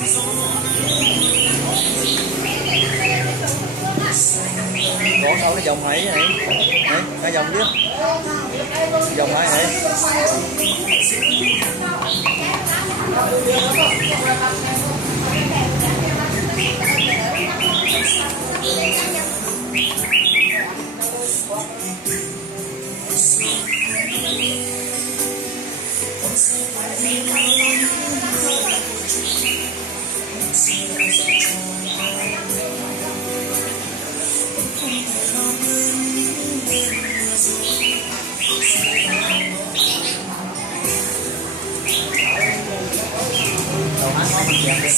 Có sao cái dòng này này, cái dòng chứ, dòng này này. Đầu ăn ngon mình dẹp đi.